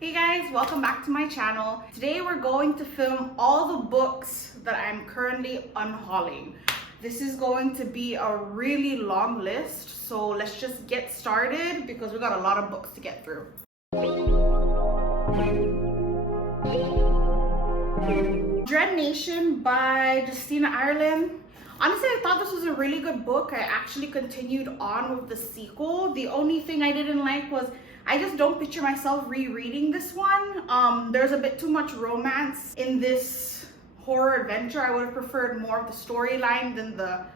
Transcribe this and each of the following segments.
Hey guys, welcome back to my channel. Today we're going to film all the books that I'm currently unhauling. This is going to be a really long list, so let's just get started because we got a lot of books to get through. Dread Nation by Justina Ireland. Honestly, I thought this was a really good book. I actually continued on with the sequel. The only thing I didn't like was I just don't picture myself rereading this one. There's a bit too much romance in this horror adventure. I would have preferred more of the storyline than the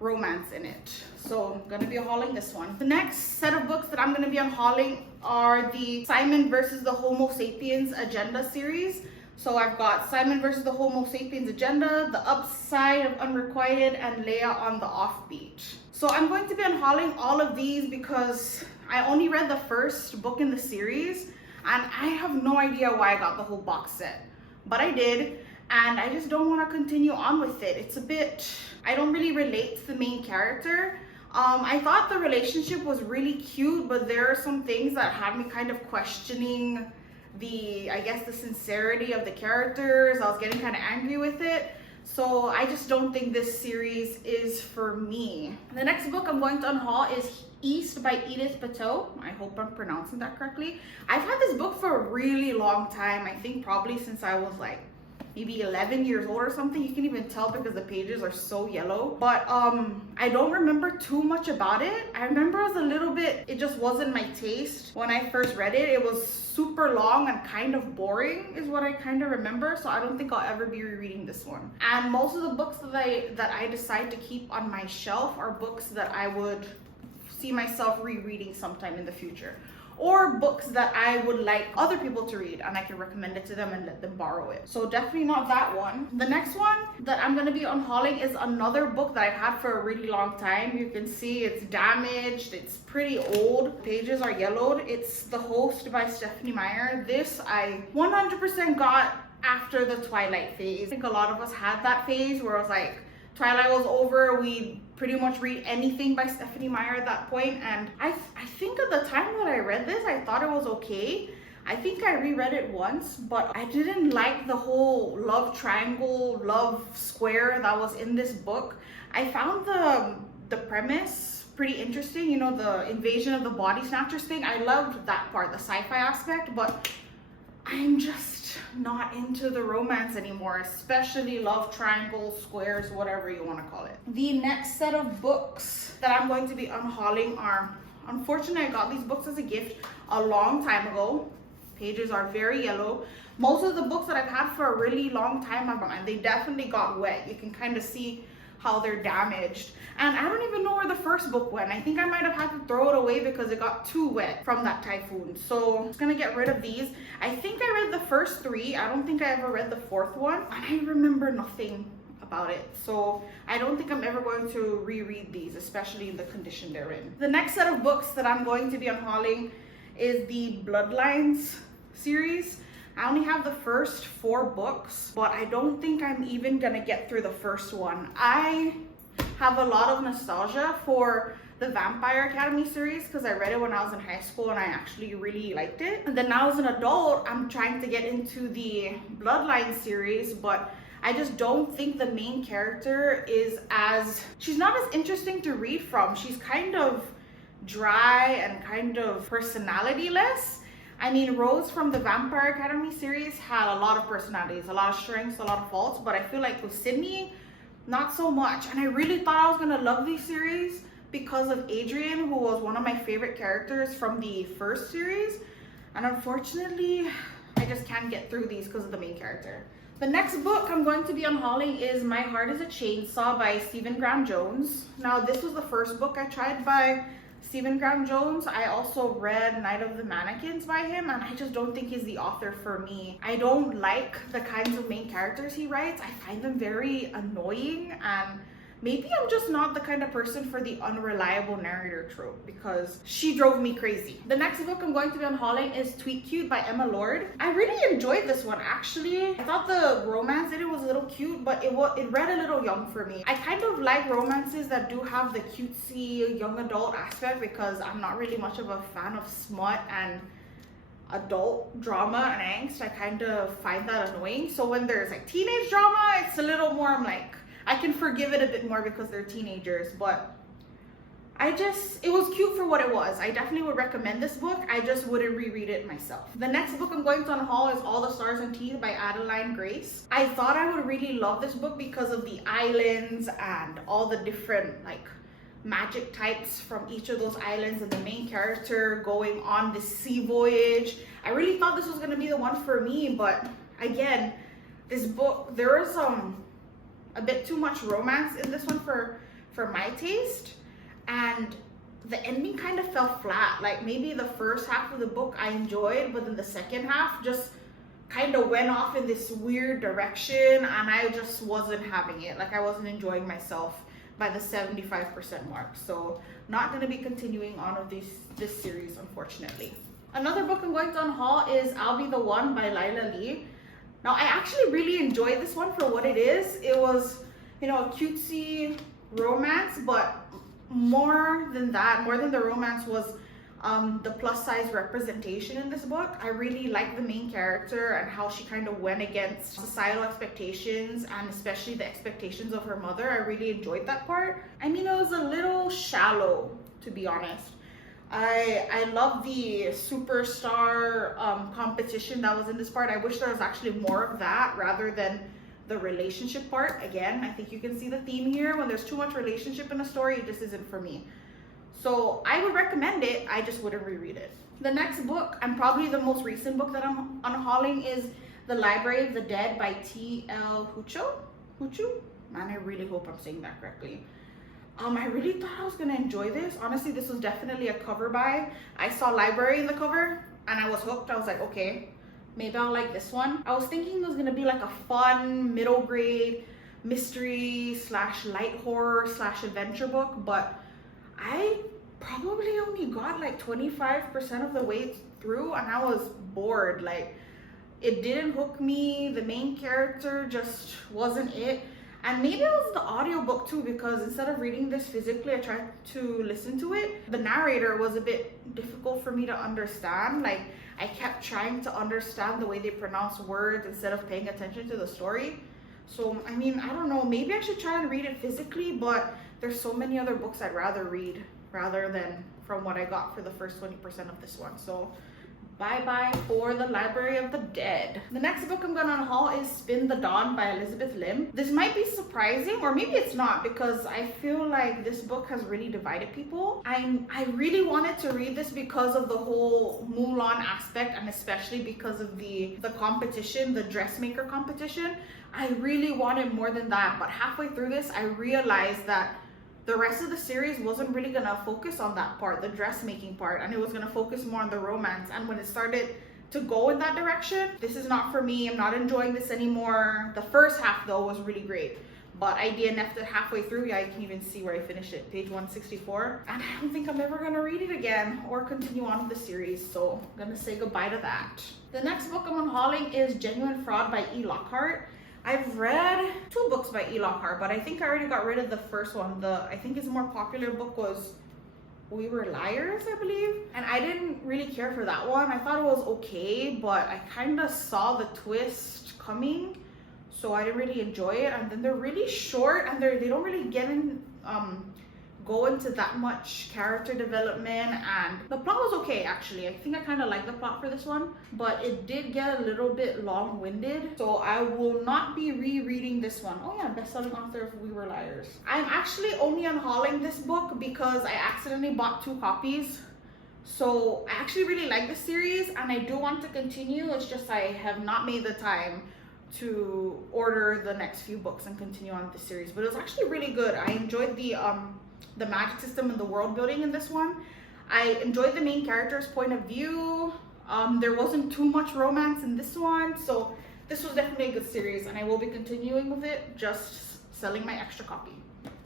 romance in it. So I'm gonna be hauling this one. The next set of books that I'm gonna be unhauling are the Simon versus the Homo Sapiens Agenda series. So I've got Simon versus the Homo Sapiens Agenda, The Upside of Unrequited, and Leia on the Offbeat. So I'm going to be unhauling all of these because I only read the first book in the series and I have no idea why I got the whole box set, but I did, and I just don't want to continue on with it. It's a bit, I don't really relate to the main character. I thought the relationship was really cute, but there are some things that had me kind of questioning the sincerity of the characters. I was getting kind of angry with it. So I just don't think this series is for me. The next book I'm going to unhaul is East by Edith Pateau. I hope I'm pronouncing that correctly. I've had this book for a really long time. I think probably since I was like maybe 11 years old or something. You can even tell because the pages are so yellow. But I don't remember too much about it. I remember it was a little bit, it just wasn't my taste when I first read it. It was super long and kind of boring is what I kind of remember. So I don't think I'll ever be rereading this one. And most of the books that I decide to keep on my shelf are books that I would see myself rereading sometime in the future, or books that I would like other people to read and I can recommend it to them and let them borrow it. So definitely not that one. The next one that I'm gonna be unhauling is another book that I've had for a really long time. You can see it's damaged, it's pretty old, pages are yellowed. It's The Host by Stephanie Meyer. This I 100% got after the Twilight phase. I think a lot of us had that phase where it was like, Twilight was over, we pretty much read anything by Stephanie Meyer at that point. And I think at the time that I read this, I thought it was okay. I think I reread it once, but I didn't like the whole love triangle, love square that was in this book. I found the premise pretty interesting, you know, the invasion of the body snatchers thing. I loved that part, the sci-fi aspect, but I'm just not into the romance anymore, especially love triangles, squares, whatever you want to call it. The next set of books that I'm going to be unhauling are, unfortunately, I got these books as a gift a long time ago. Pages are very yellow. Most of the books that I've had for a really long time, they definitely got wet. You can kind of see how they're damaged. And I don't even know where the first book went. I think I might have had to throw it away because it got too wet from that typhoon. So I'm just gonna get rid of these. I think I read the first three. I don't think I ever read the fourth one. And I remember nothing about it. So I don't think I'm ever going to reread these, especially in the condition they're in. The next set of books that I'm going to be unhauling is the Bloodlines series. I only have the first 4 books, but I don't think I'm even gonna get through the first one. I have a lot of nostalgia for the Vampire Academy series because I read it when I was in high school and I actually really liked it. And then now as an adult, I'm trying to get into the Bloodline series, but I just don't think the main character is she's not as interesting to read from. She's kind of dry and kind of personality-less. I mean, Rose from the Vampire Academy series had a lot of personalities, a lot of strengths, a lot of faults, but I feel like with Sydney, not so much. And I really thought I was gonna love these series because of Adrian, who was one of my favorite characters from the first series. And unfortunately, I just can't get through these because of the main character. The next book I'm going to be unhauling is My Heart is a Chainsaw by Stephen Graham Jones. Now, this was the first book I tried by Stephen Graham Jones. I also read Night of the Mannequins by him, and I just don't think he's the author for me. I don't like the kinds of main characters he writes. I find them very annoying, and maybe I'm just not the kind of person for the unreliable narrator trope because she drove me crazy. The next book I'm going to be unhauling is Tweet Cute by Emma Lord. I really enjoyed this one actually. I thought the romance in it was a little cute, but it read a little young for me. I kind of like romances that do have the cutesy young adult aspect because I'm not really much of a fan of smut and adult drama and angst, I kind of find that annoying. So when there's like teenage drama, it's a little more, I'm like, I can forgive it a bit more because they're teenagers. But it was cute for what it was. I definitely would recommend this book. I just wouldn't reread it myself. The next book I'm going to unhaul is All the Stars and Teeth by Adeline Grace. I thought I would really love this book because of the islands and all the different like magic types from each of those islands and the main character going on this sea voyage. I really thought this was going to be the one for me, but again, this book, there was a bit too much romance in this one for my taste. And the ending kind of fell flat. Like maybe the first half of the book I enjoyed, but then the second half just kind of went off in this weird direction and I just wasn't having it. Like I wasn't enjoying myself by the 75% mark. So not going to be continuing on with this series, unfortunately. Another book I'm going to unhaul is I'll Be the One by Lila Lee. Now I actually really enjoyed this one for what it is. It was, you know, a cutesy romance, but more than the romance was the plus size representation in this book. I really liked the main character and how she kind of went against societal expectations and especially the expectations of her mother. I really enjoyed that part. I mean, it was a little shallow, to be honest. I love the superstar competition that was in this part. I wish there was actually more of that rather than the relationship part. Again, I think you can see the theme here. When there's too much relationship in a story, it just isn't for me. So I would recommend it, I just wouldn't reread it. The next book, and probably the most recent book that I'm unhauling, is The Library of the Dead by T.L. Huchu? Man, I really hope I'm saying that correctly. I really thought I was gonna enjoy this. Honestly, this was definitely a cover buy. I saw library in the cover and I was hooked. I was like, okay, maybe I'll like this one. I was thinking it was gonna be like a fun middle grade mystery / light horror / adventure book, but I probably only got like 25% of the way through and I was bored. Like, it didn't hook me. The main character just wasn't it. And maybe it was the audiobook too, because instead of reading this physically, I tried to listen to it. The narrator was a bit difficult for me to understand. Like, I kept trying to understand the way they pronounce words instead of paying attention to the story. So, I mean, I don't know, maybe I should try and read it physically, but there's so many other books I'd rather read rather than from what I got for the first 20% of this one. So bye-bye for The Library of the Dead. The next book I'm gonna unhaul is Spin the Dawn by Elizabeth Lim. This might be surprising, or maybe it's not, because I feel like this book has really divided people. I really wanted to read this because of the whole Mulan aspect, and especially because of the competition, the dressmaker competition. I really wanted more than that, but halfway through this, I realized that the rest of the series wasn't really gonna focus on that part, the dressmaking part, and it was gonna focus more on the romance. And when it started to go in that direction, this is not for me. I'm not enjoying this anymore. The first half though was really great, but I DNF'd it halfway through. Yeah, you can even see where I finished it, page 164. And I don't think I'm ever gonna read it again or continue on with the series, so I'm gonna say goodbye to that. The next book I'm unhauling is Genuine Fraud by E. Lockhart. I've read 2 books by E. Lockhart, but I think I already got rid of the first one. I think his more popular book was We Were Liars, I believe. And I didn't really care for that one. I thought it was okay, but I kind of saw the twist coming, so I didn't really enjoy it. And then they're really short, and they don't really go into that much character development, and the plot was okay actually. I think I kind of like the plot for this one, but it did get a little bit long-winded, so I will not be rereading this one. Oh yeah, best-selling author of We Were Liars. I'm actually only unhauling this book because I accidentally bought 2 copies. So I actually really like this series and I do want to continue. It's just I have not made the time to order the next few books and continue on with the series, but it was actually really good. I enjoyed the magic system and the world building in this one. I enjoyed the main character's point of view. There wasn't too much romance in this one, so this was definitely a good series and I will be continuing with it, just selling my extra copy.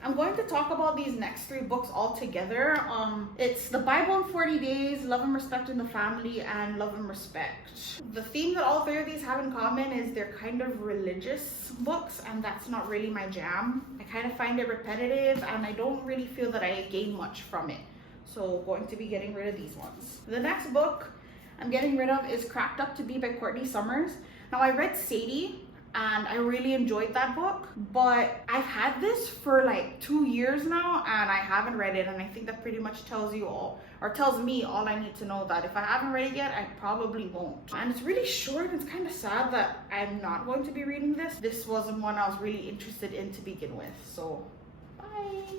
I'm going to talk about these next 3 books all together. It's The Bible in 40 Days, Love and Respect in the Family, and Love and Respect. The theme that all 3 of these have in common is they're kind of religious books, and that's not really my jam. I kind of find it repetitive and I don't really feel that I gain much from it. So going to be getting rid of these ones. The next book, I'm getting rid of is Cracked Up to Be by Courtney Summers. Now I read Sadie and I really enjoyed that book, but I've had this for like 2 years now and I haven't read it, and I think that pretty much tells you all, or tells me all I need to know, that if I haven't read it yet, I probably won't. And it's really short, and it's kind of sad that I'm not going to be reading this. This wasn't one I was really interested in to begin with, so bye.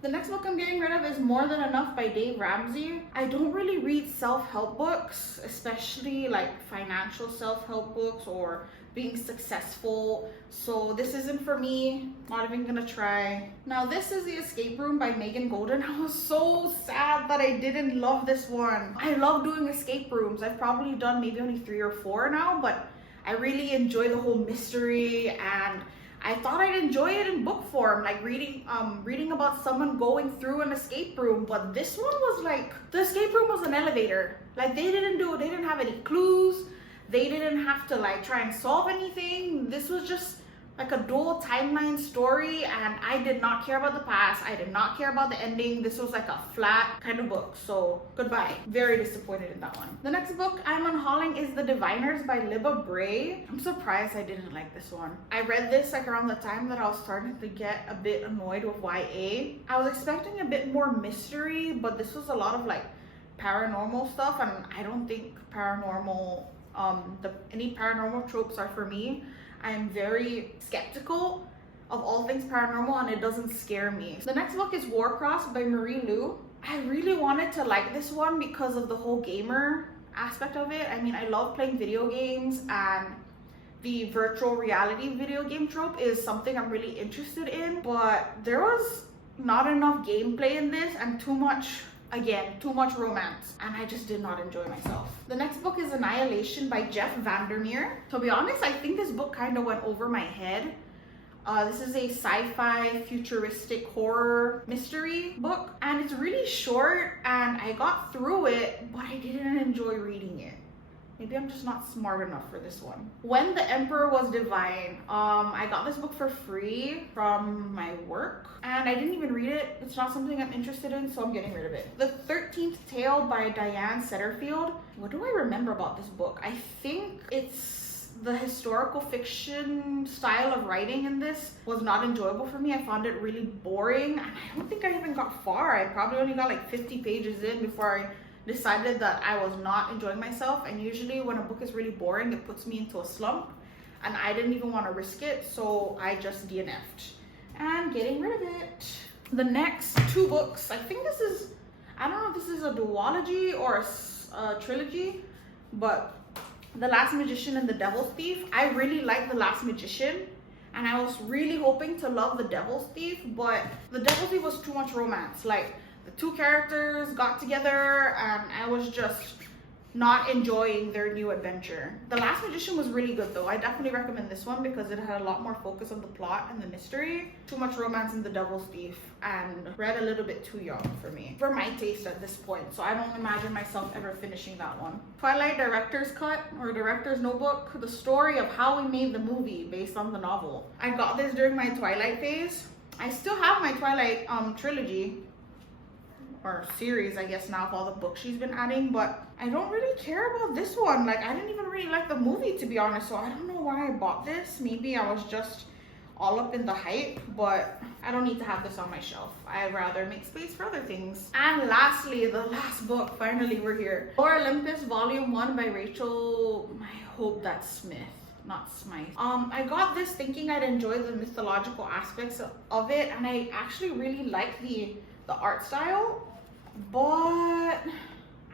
The next book I'm getting rid of is More Than Enough by Dave Ramsey. I don't really read self-help books, especially like financial self-help books or being successful, so this isn't for me. Not even gonna try. Now this is The Escape Room by Megan Golden. I was so sad that I didn't love this one. I love doing escape rooms. I've probably done maybe only 3 or 4 now, but I really enjoy the whole mystery, and I thought I'd enjoy it in book form, like reading about someone going through an escape room. But this one was like, the escape room was an elevator. Like they didn't have any clues. They didn't have to like try and solve anything. This was just like a dual timeline story, and I did not care about the past. I did not care about the ending. This was like a flat kind of book, so goodbye. Very disappointed in that one. The next book I'm unhauling is The Diviners by Libba Bray. I'm surprised I didn't like this one. I read this like around the time that I was starting to get a bit annoyed with YA. I was expecting a bit more mystery, but this was a lot of like paranormal stuff, and I don't think paranormal any paranormal tropes are for me. I am very skeptical of all things paranormal, and it doesn't scare me. The next book is Warcross by Marie Lu. I really wanted to like this one because of the whole gamer aspect of it. I mean, I love playing video games, and the virtual reality video game trope is something I'm really interested in, but there was not enough gameplay in this and too much romance, and I just did not enjoy myself. The next book is Annihilation by Jeff Vandermeer. To be honest, I think this book kind of went over my head. This is a sci-fi futuristic horror mystery book, and it's really short, and I got through it, but I didn't enjoy reading it. Maybe I'm just not smart enough for this one. When the Emperor Was Divine. I got this book for free from my work, and I didn't even read it. It's not something I'm interested in, so I'm getting rid of it. The 13th Tale by Diane Setterfield. What do I remember about this book? I think it's the historical fiction style of writing in this was not enjoyable for me. I found it really boring, and I don't think I even got far. I probably only got like 50 pages in before I decided that I was not enjoying myself. And usually when a book is really boring, it puts me into a slump, and I didn't even want to risk it, so I just DNF'd. And getting rid of it. The next 2 books, I think this is, I don't know if this is a duology or a trilogy, but The Last Magician and The Devil's Thief. I really like The Last Magician, and I was really hoping to love The Devil's Thief, but The Devil's Thief was too much romance. Like, the 2 characters got together, and I was just not enjoying their new adventure. The Last Magician was really good though. I definitely recommend this one because it had a lot more focus on the plot and the mystery. Too much romance in The Devil's Thief, and read a little bit too young for me, for my taste at this point, so I don't imagine myself ever finishing that one. Twilight Director's Cut, or Director's Notebook, the story of how we made the movie based on the novel. I got this during my Twilight phase. I still have my Twilight trilogy, or series, I guess now, of all the books she's been adding, but I don't really care about this one. Like, I didn't even really like the movie, to be honest, so I don't know why I bought this. Maybe I was just all up in the hype, but I don't need to have this on my shelf. I'd rather make space for other things. And lastly, the last book, finally we're here. Olympus Volume 1 by Rachel, I hope that's Smith, not Smythe. I got this thinking I'd enjoy the mythological aspects of it, and I actually really like the art style, but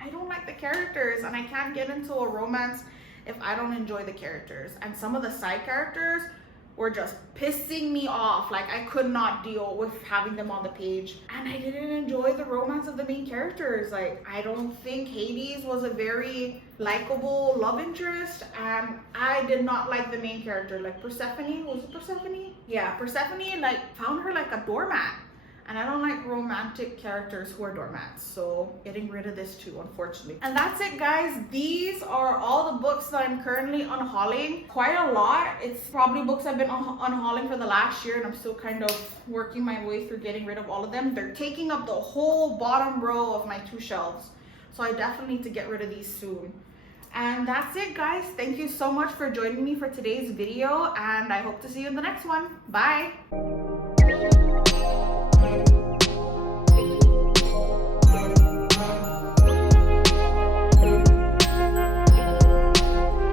I don't like the characters, and I can't get into a romance if I don't enjoy the characters. And some of the side characters were just pissing me off. Like, I could not deal with having them on the page, and I didn't enjoy the romance of the main characters. Like, I don't think Hades was a very likable love interest, and I did not like the main character. Like, Persephone, was it Persephone? Yeah, Persephone, like, found her like a doormat. And I don't like romantic characters who are doormats, so getting rid of this too, unfortunately. And that's it, guys. These are all the books that I'm currently unhauling. Quite a lot. It's probably books I've been unhauling for the last year, and I'm still kind of working my way through getting rid of all of them. They're taking up the whole bottom row of my 2 shelves, so I definitely need to get rid of these soon. And that's it, guys. Thank you so much for joining me for today's video, and I hope to see you in the next one. Bye.